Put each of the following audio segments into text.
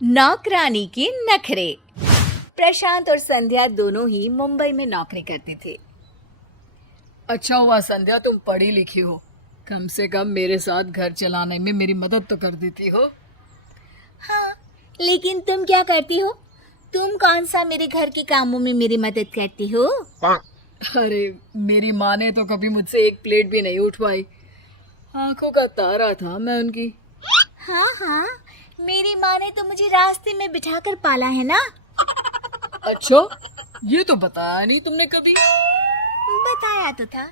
नौकरानी के नखरे। प्रशांत और संध्या दोनों ही मुंबई में नौकरी करते थे। अच्छा हुआ संध्या तुम पढ़ी लिखी हो, कम से कम मेरे साथ घर चलाने में मेरी मदद तो कर देती हो। हाँ, लेकिन तुम क्या करती हो? तुम कौन सा मेरे घर के कामों में मेरी मदद करती हो? अरे मेरी माँ ने तो कभी मुझसे एक प्लेट भी नहीं उठवाई। आंखों का तारा था मैं उनकी। हाँ हाँ, मेरी माँ ने तो मुझे रास्ते में बिठाकर पाला है ना। अच्छा, ये तो बताया नहीं तुमने कभी। बताया तो था,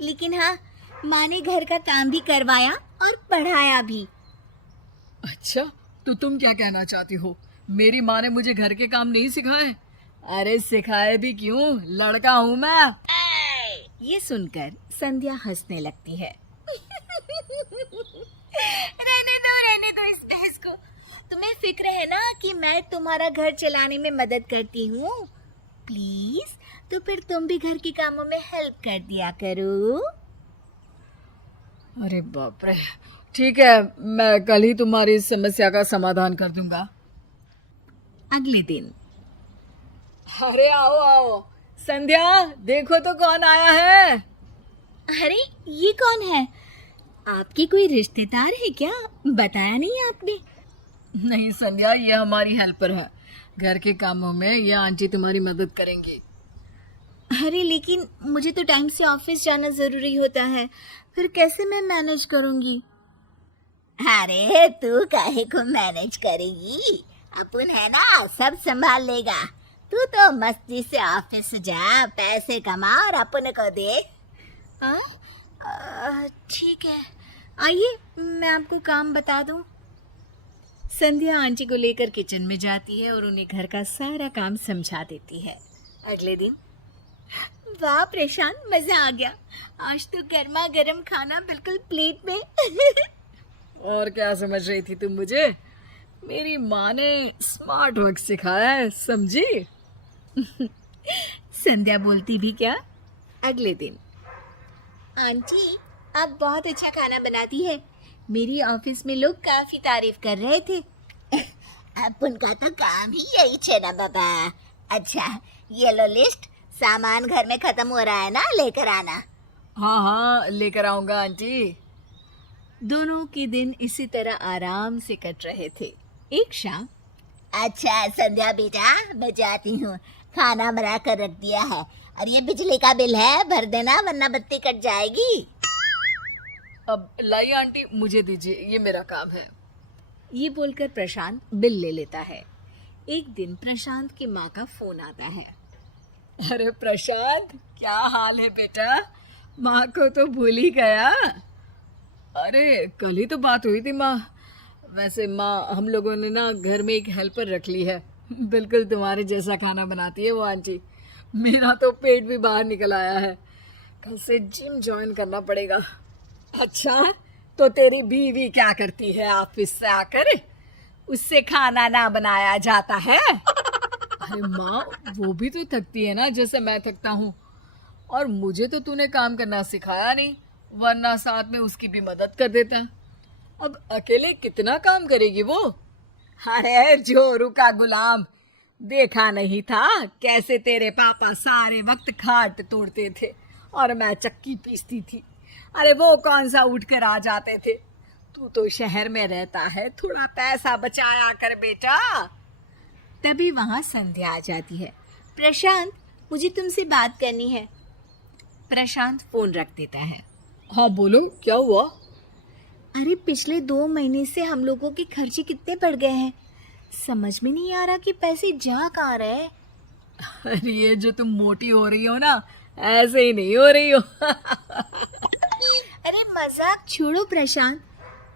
लेकिन हाँ, माँ ने घर का काम भी करवाया और पढ़ाया भी। अच्छा, तो तुम क्या कहना चाहती हो? मेरी माँ ने मुझे घर के काम नहीं सिखाए? अरे सिखाए भी क्यों, लड़का हूँ मैं। ये सुनकर संध्या हंसने लगती है। रहने दो इस बहस को। तुम्हें फिक्र है ना कि मैं तुम्हारा घर चलाने में मदद करती हूँ। प्लीज, तो फिर तुम भी घर के कामों में हेल्प कर दिया करो। अरे बाप रे, ठीक है, मैं कल ही तुम्हारी इस समस्या का समाधान कर दूंगा। अगले दिन। अरे आओ आओ संध्या, देखो तो कौन आया है। अरे ये कौन है? आपके कोई रिश्तेदार है क्या? बताया नहीं आपने। नहीं संध्या, ये हमारी हेल्पर है। घर के कामों में ये आंटी तुम्हारी मदद करेंगी। अरे लेकिन मुझे तो टाइम से ऑफिस जाना जरूरी होता है, फिर कैसे मैं मैनेज करूंगी? अरे तू काहे को मैनेज करेगी? अपन है ना, सब संभाल लेगा। तू तो मस्ती से ऑफिस जा, पैसे कमा और अपन को दे। ठीक है, आइए मैं आपको काम बता दूं। संध्या आंटी को लेकर किचन में जाती है और उन्हें घर का सारा काम समझा देती है। अगले दिन। वाह प्रशांत, मजा आ गया। आज तो गर्मा गर्म खाना बिल्कुल प्लेट में। और क्या समझ रही थी तुम मुझे? मेरी माँ ने स्मार्ट वर्क सिखाया है, समझी? संध्या बोलती भी क्या। अगले दिन। आंटी, आप बहुत अच्छा खाना बनाती है। मेरी ऑफिस में लोग काफी तारीफ कर रहे थे। अब उनका तो काम ही यही है ना बाबा। अच्छा, ये लो लिस्ट, सामान घर में खत्म हो रहा है ना, लेकर आना। हाँ हाँ, लेकर आऊंगा आंटी। दोनों के दिन इसी तरह आराम से कट रहे थे। एक शाम। अच्छा संध्या बेटा, मैं जाती हूँ, खाना बना कर रख दिया है और ये बिजली का बिल है, भर देना वरना बत्ती कट जाएगी। अब लाइए आंटी, मुझे दीजिए, ये मेरा काम है। ये बोलकर प्रशांत बिल ले लेता है। एक दिन प्रशांत की माँ का फोन आता है। अरे प्रशांत, क्या हाल है बेटा? माँ को तो भूल ही गया। अरे कल ही तो बात हुई थी माँ। वैसे माँ, हम लोगों ने ना घर में एक हेल्पर रख ली है, बिल्कुल तुम्हारे जैसा खाना बनाती है वो आंटी। मेरा तो पेट भी बाहर निकल आया है, कल से जिम ज्वाइन करना पड़ेगा। अच्छा, तो तेरी बीवी क्या करती है ऑफिस से आकर? उससे खाना ना बनाया जाता है? अरे माँ, वो भी तो थकती है ना जैसे मैं थकता हूँ। और मुझे तो तूने काम करना सिखाया नहीं, वरना साथ में उसकी भी मदद कर देता। अब अकेले कितना काम करेगी वो? अरे जोरू का गुलाम, देखा नहीं था कैसे तेरे पापा सारे वक्त खाट तोड़ते थे और मैं चक्की पीसती थी। अरे वो कौन सा उठ कर आ जाते थे। तू तो शहर में रहता है, थोड़ा पैसा बचाया कर बेटा। तभी वहां संध्या आ जाती है। प्रशांत, मुझे तुमसे बात करनी है। प्रशांत फोन रख देता है। हाँ बोलो, क्या हुआ? अरे पिछले 2 महीने से हम लोगों के खर्चे कितने बढ़ गए हैं, समझ में नहीं आ रहा कि पैसे जा कहाँ रहे। अरे ये जो तुम मोटी हो रही हो ना, ऐसे ही नहीं हो रही हो। अरे मजाक छोड़ो प्रशांत।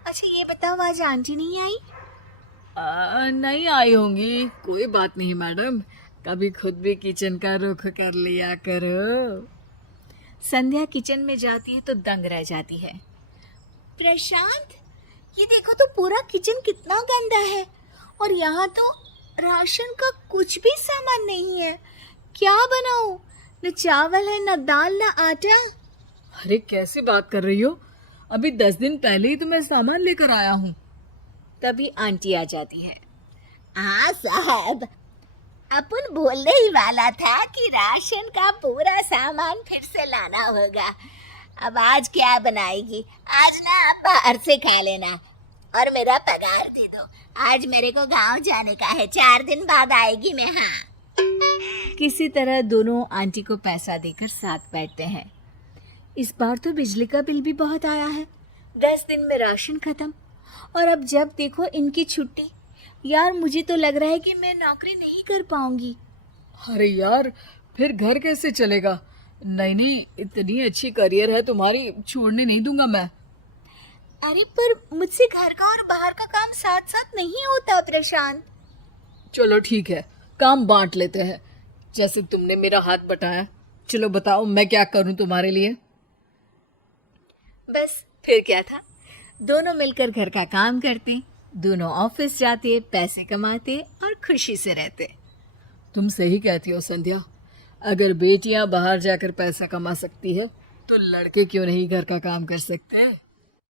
अच्छा ये बताओ, आज आंटी नहीं आई? नहीं आई होंगी, कोई बात नहीं मैडम, कभी खुद भी किचन का रुख कर लिया करो। संध्या किचन में जाती है तो दंग रह जाती है। प्रशांत, ये देखो तो पूरा किचन कितना गंदा है और यहाँ तो राशन का कुछ भी सामान नहीं है। क्या बनाऊं? न चावल है, न दाल, न आटा। अरे कैसी बात कर रही हो? अभी 10 दिन पहले ही तो मैं सामान लेकर आया हूँ। तभी आंटी आ जाती है। हाँ साहब, अपन बोलने ही वाला था कि राशन का पूरा सामान फिर से लाना होगा। अब आज क्या बनाएगी? आज ना आप बाहर से खा लेना और मेरा पगार दे दो। आज मेरे को गांव जाने का है, 4 दिन बाद आएगी मैं। हाँ, किसी तरह दोनों आंटी को पैसा देकर साथ बैठते हैं। इस बार तो बिजली का बिल भी बहुत आया है। 10 दिन में राशन खत्म और अब जब देखो इनकी छुट्टी। यार मुझे तो लग रहा है कि मैं नौकरी नहीं कर पाऊंगी। अरे यार, फिर घर कैसे चलेगा? नहीं नहीं, इतनी अच्छी करियर है तुम्हारी, छोड़ने नहीं दूंगा मैं। अरे पर मुझसे घर का और बाहर का काम साथ साथ नहीं होता प्रशांत। चलो ठीक है, काम बांट लेते हैं। जैसे तुमने मेरा हाथ बटाया, चलो बताओ मैं क्या करूं तुम्हारे लिए। बस फिर क्या था, दोनों मिलकर घर का काम करते, दोनों ऑफिस जाते, पैसे कमाते और खुशी से रहते। तुम सही कहती हो संध्या, अगर बेटियां बाहर जाकर पैसा कमा सकती है तो लड़के क्यों नहीं घर का काम कर सकते।